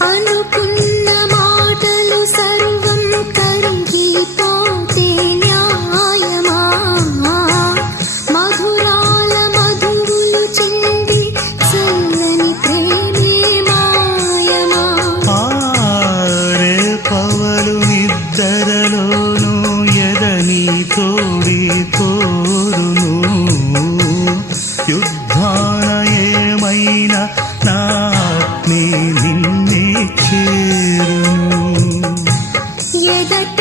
అనుకున్న మాటలు సర్వం కరిగిపోతే న్యాయమా మధురాల మధువులు చింది చల్లని ప్రేమే మాయమా ఆరే పవలు నిద్దరలోను ఎదని తోడి కోరును యుద్ధాన ఏమైనా నా ఆత్మే నిన్నే చేరును ఎదట